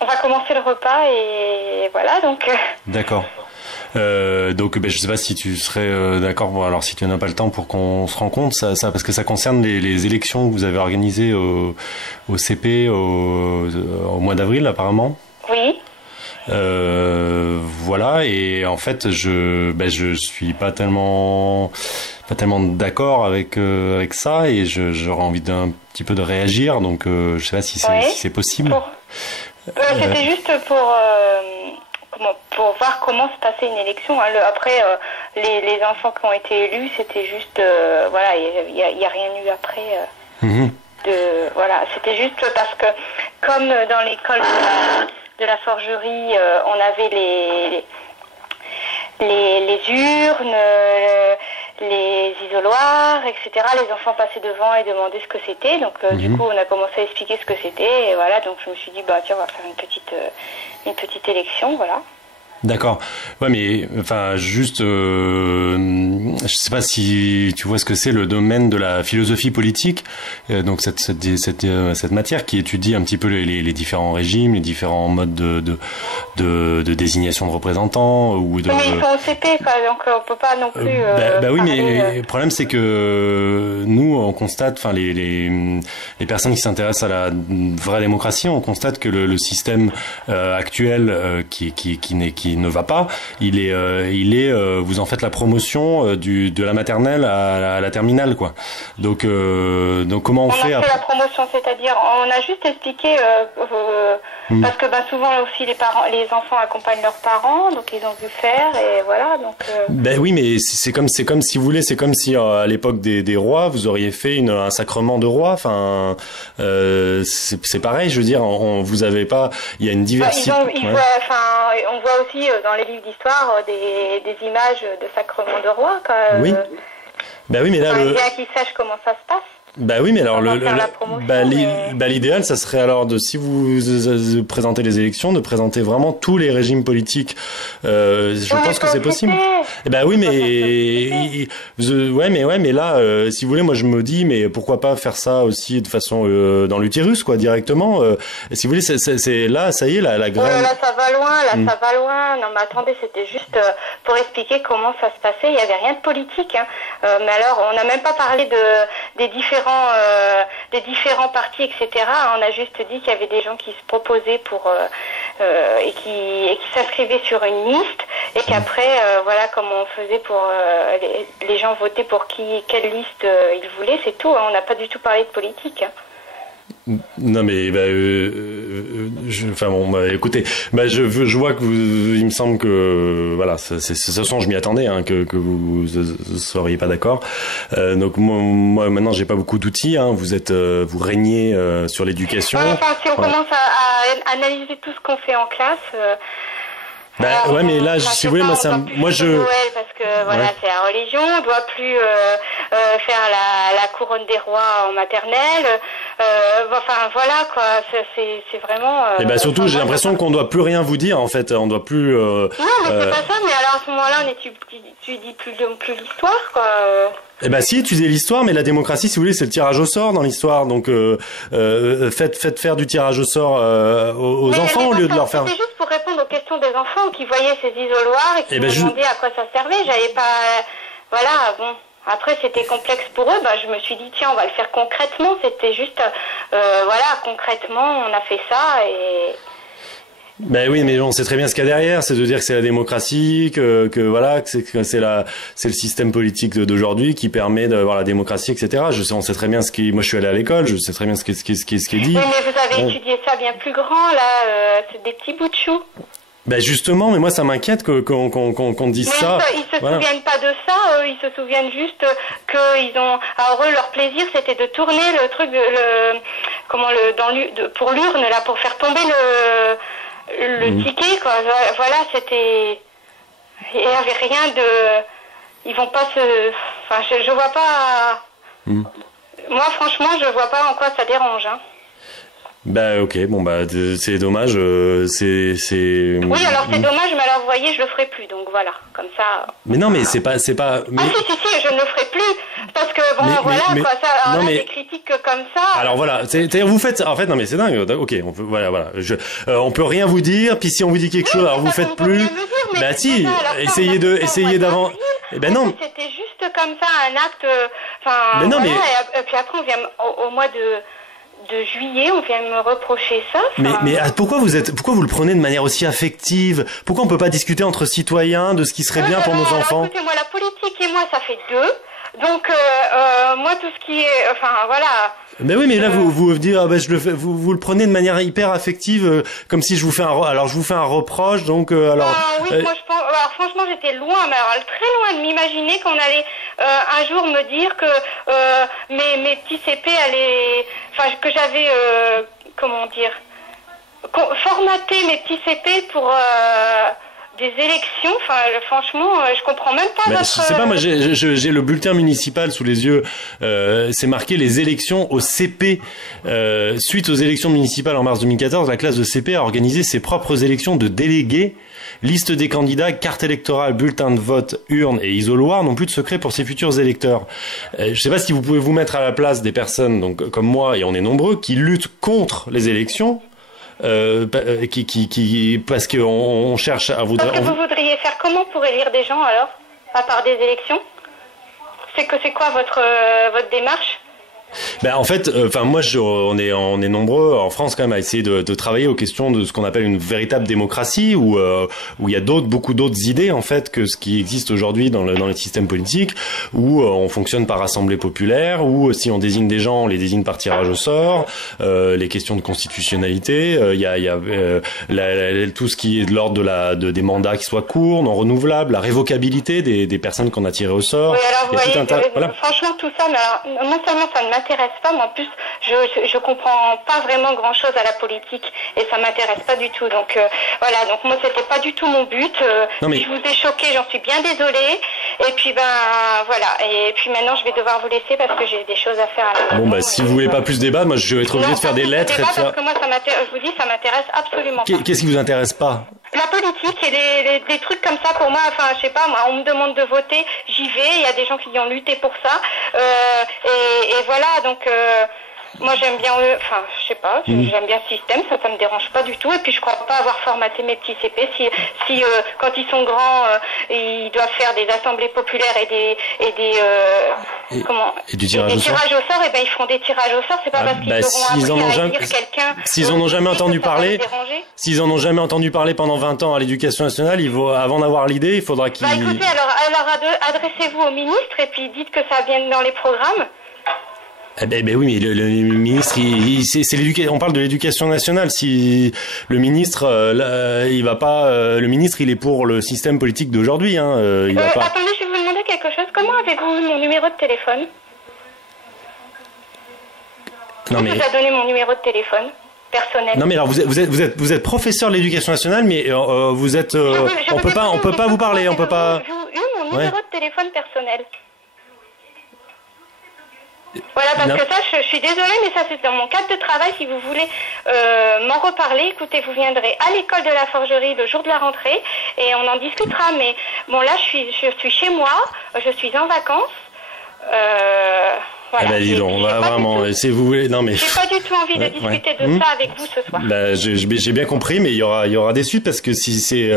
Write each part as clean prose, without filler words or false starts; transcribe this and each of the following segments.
On va commencer le repas et voilà, donc... D'accord. Donc je sais pas si tu serais d'accord. Bon, alors si tu n'as pas le temps pour qu'on se rencontre, ça parce que ça concerne les élections que vous avez organisées au CP au mois d'avril apparemment. Oui. Voilà, et en fait je suis pas tellement d'accord avec ça, et j'aurais envie d'un petit peu de réagir, donc je sais pas si c'est possible. C'était juste pour voir comment se passait une élection. Hein. Après, les enfants qui ont été élus, c'était juste voilà, il y a rien eu après. Voilà, c'était juste parce que comme dans l'école de la forgerie, on avait les urnes, les isoloirs, etc. Les enfants passaient devant et demandaient ce que c'était. Donc du coup, on a commencé à expliquer ce que c'était. Et voilà, donc je me suis dit, bah tiens, on va faire une petite élection, voilà. D'accord. Ouais, mais enfin juste, je sais pas si tu vois ce que c'est le domaine de la philosophie politique. Donc cette matière qui étudie un petit peu les différents régimes, les différents modes de désignation de représentants ou de. Mais ils sont au CP, quoi, donc on peut pas non plus. Bah oui, mais le problème c'est que nous on constate, enfin les personnes qui s'intéressent à la vraie démocratie, on constate que le système actuel qui ne va pas, il est vous en faites la promotion de la maternelle à la terminale, quoi. Donc comment on fait a fait la promotion, c'est-à-dire on a juste expliqué parce que souvent aussi les enfants accompagnent leurs parents, donc ils ont vu faire et voilà, donc Ben oui, mais c'est comme si vous voulez, c'est comme si à l'époque des rois, vous auriez fait un sacrement de roi. Enfin, c'est pareil, je veux dire, vous avez pas, il y a une diversité. On voit aussi dans les livres d'histoire des images de sacrement de roi, quoi. Oui. Ben oui, mais là qu'ils sachent comment ça se passe. Bah oui, mais alors l'idéal, ça serait alors si vous présentez les élections, de présenter vraiment tous les régimes politiques. Je pense que c'est possible. Bah oui, mais là, si vous voulez, moi je me dis, mais pourquoi pas faire ça aussi de façon dans l'utérus, quoi, directement. Si vous voulez, c'est là, ça y est, la graine. Là, ça va loin, ça va loin. Non, mais attendez, c'était juste pour expliquer comment ça se passait. Il y avait rien de politique, hein. Mais alors, on n'a même pas parlé des différents partis, etc. On a juste dit qu'il y avait des gens qui se proposaient et qui s'inscrivaient sur une liste, et qu'après, voilà comment on faisait pour les gens votaient pour quelle liste ils voulaient, c'est tout. Hein. On n'a pas du tout parlé de politique. Hein. Non mais écoutez, je vois que il me semble que voilà, ce sont, je m'y attendais, hein, que vous seriez pas d'accord. Donc moi maintenant j'ai pas beaucoup d'outils, hein. Vous régnez sur l'éducation. Si on commence à analyser tout ce qu'on fait en classe. Ouais, mais là, si vous voulez, moi je. Noël parce que voilà, c'est la religion. On doit plus faire la couronne des rois en maternelle. Enfin voilà quoi. C'est vraiment. Et surtout, j'ai l'impression qu'on doit plus rien vous dire en fait. On doit plus. Non, mais c'est pas ça. Mais alors à ce moment-là, on étudie plus l'histoire, quoi. Si, étudier l'histoire, mais la démocratie, si vous voulez, c'est le tirage au sort dans l'histoire. Donc, faites faire du tirage au sort aux enfants au lieu de leur faire. C'était juste pour répondre aux questions des enfants qui voyaient ces isoloirs et qui me demandaient à quoi ça servait. J'avais pas, voilà, bon. Après, c'était complexe pour eux. Je me suis dit tiens, on va le faire concrètement. C'était juste, voilà, concrètement, on a fait ça et. Ben oui, mais on sait très bien ce qu'il y a derrière, c'est de dire que c'est la démocratie, que c'est le système politique d'aujourd'hui qui permet d'avoir la démocratie, etc. On sait très bien moi je suis allé à l'école, je sais très bien ce qui est dit. Oui, mais vous avez étudié ça bien plus grand, là, c'est des petits bouts de chou. Ben justement, mais moi ça m'inquiète qu'on dise ça. Ils se souviennent pas de ça, ils se souviennent juste qu'ils ont, alors eux, leur plaisir c'était de tourner le truc, pour l'urne, là, pour faire tomber le ticket, quoi. Voilà, c'était. Il n'y avait rien de. Ils vont pas se. Enfin, je vois pas. Moi, franchement, je vois pas en quoi ça dérange. Hein. Bah ok, bon bah c'est dommage, c'est. Oui, alors c'est dommage, mais alors vous voyez, je le ferai plus, donc voilà, comme ça. Mais non, mais c'est pas. Mais... Ah si, je ne le ferai plus, parce que bon, quoi, ça, alors là, des critiques comme ça. Alors voilà, c'est-à-dire vous faites, en fait, non mais c'est dingue. Ok, voilà, on peut rien vous dire, puis si on vous dit quelque chose, alors vous faites plus. Bah si, essayez d'avant. Eh ben non. C'était juste comme ça un acte. Enfin. Mais non, voilà, et puis après on vient au mois de juillet, on vient me reprocher ça. Mais pourquoi vous le prenez de manière aussi affective? Pourquoi on peut pas discuter entre citoyens de ce qui serait bien pour nos enfants? Écoutez, moi, la politique et moi, ça fait deux. Donc, moi, tout ce qui est, enfin, voilà. Mais oui, mais là vous dites vous le prenez de manière hyper affective, comme si je vous fais un reproche, donc alors. Ah oui, moi je pense. Alors franchement, j'étais loin, mais alors très loin de m'imaginer qu'on allait un jour me dire que mes petits CP allaient, enfin que j'avais comment dire, formaté mes petits CP pour des élections, enfin franchement, je comprends même pas votre... Je sais pas, moi j'ai le bulletin municipal sous les yeux, c'est marqué les élections au CP. Suite aux élections municipales en mars 2014, la classe de CP a organisé ses propres élections de délégués. Liste des candidats, carte électorale, bulletin de vote, urne et isoloir n'ont plus de secret pour ses futurs électeurs. Je sais pas si vous pouvez vous mettre à la place des personnes, donc comme moi, et on est nombreux, qui luttent contre les élections. Parce qu'on cherche à vous... Qu'est-ce que vous voudriez faire? Comment pour élire des gens alors, à part des élections? C'est quoi votre démarche? Ben en fait, moi, on est nombreux en France quand même à essayer de travailler aux questions de ce qu'on appelle une véritable démocratie, où il y a beaucoup d'autres idées en fait que ce qui existe aujourd'hui dans les systèmes politiques, où on fonctionne par assemblée populaire, où si on désigne des gens, on les désigne par tirage au sort, les questions de constitutionnalité, il y a tout ce qui est de l'ordre des mandats qui soient courts, non renouvelables, la révocabilité des personnes qu'on a tirées au sort. Oui, alors vous voyez, voilà. Franchement tout ça, mais alors, non seulement ça ne m'intéresse pas, mais en plus je comprends pas vraiment grand chose à la politique et ça m'intéresse pas du tout. Donc voilà, donc moi c'était pas du tout mon but. Si je vous ai choqué, j'en suis bien désolée. Et puis voilà. Et puis maintenant je vais devoir vous laisser parce que j'ai des choses à faire à la maison. Bon si vous voulez pas plus débat, moi je vais être obligé de faire des lettres. Parce que moi je vous dis ça m'intéresse absolument pas. Qu'est-ce qui vous intéresse pas? La politique et des trucs comme ça pour moi, enfin je sais pas, moi on me demande de voter, j'y vais, il y a des gens qui ont lutté pour ça, et voilà, donc moi j'aime bien, enfin je sais pas, j'aime bien le système, ça me dérange pas du tout, et puis je crois pas avoir formaté mes petits CP, si quand ils sont grands, ils doivent faire des assemblées populaires et du tirage au sort, et ben ils feront des tirages au sort, c'est pas parce qu'ils auront appris à élire quelqu'un. S'ils en ont jamais entendu parler, s'ils en ont jamais entendu parler pendant 20 ans à l'éducation nationale, avant d'avoir l'idée, il faudra qu'ils... écoutez, alors adressez-vous au ministre et puis dites que ça vienne dans les programmes. Ben oui, mais le ministre, on parle de l'éducation nationale. Si le ministre, il va pas, le ministre, il est pour le système politique d'aujourd'hui, hein. Va pas... Attendez, je vais vous demander quelque chose. Comment avez-vous eu mon numéro de téléphone? Qui vous a donné mon numéro de téléphone personnel? Non, mais alors vous êtes professeur de l'éducation nationale, mais vous êtes, on peut pas vous parler, on peut pas. J'ai eu mon numéro de téléphone personnel. Voilà, parce que ça, je suis désolée, mais ça c'est dans mon cadre de travail. Si vous voulez m'en reparler, écoutez, vous viendrez à l'école de la forgerie le jour de la rentrée et on en discutera. Mais bon, là, je suis chez moi, je suis en vacances. Voilà. Ah bah dis donc, on va vraiment, si vous voulez, non mais... J'ai pas du tout envie de discuter de ça avec vous ce soir. Bah, j'ai bien compris, mais il y aura des suites parce que si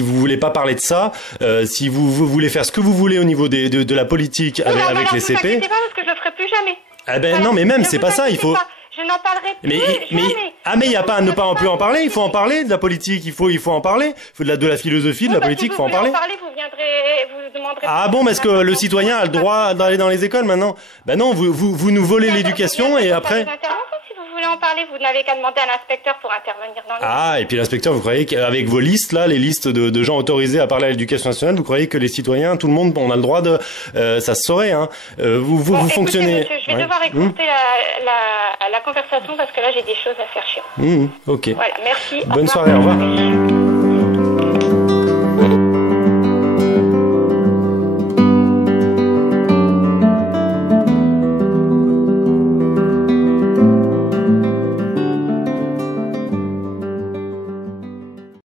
vous voulez pas parler de ça, si vous voulez faire ce que vous voulez au niveau de la politique avec les CP... Ne vous inquiétez pas parce que je le ferai plus jamais. Ah ben voilà, non, mais même, c'est pas ça, il faut... Je n'en parlerai plus jamais. Mais il y a pas à ne pas en parler, il faut en parler de la politique, il faut en parler, il faut de la philosophie, de la politique, il faut en parler. Vous demanderez. Ah bon, parce que le citoyen a le droit d'aller dans les écoles maintenant. Ben non, vous nous volez l'éducation et après... Si vous voulez en parler, vous n'avez qu'à demander à l'inspecteur pour intervenir dans les... Ah, et puis l'inspecteur, vous croyez qu'avec vos listes, là, les listes de gens autorisés à parler à l'éducation nationale, vous croyez que les citoyens, tout le monde, on a le droit de... ça se saurait, hein. Vous fonctionnez... Monsieur, je vais devoir écouter la conversation parce que là, j'ai des choses à faire chez moi. Ok. Voilà, merci. Bonne soirée, au revoir.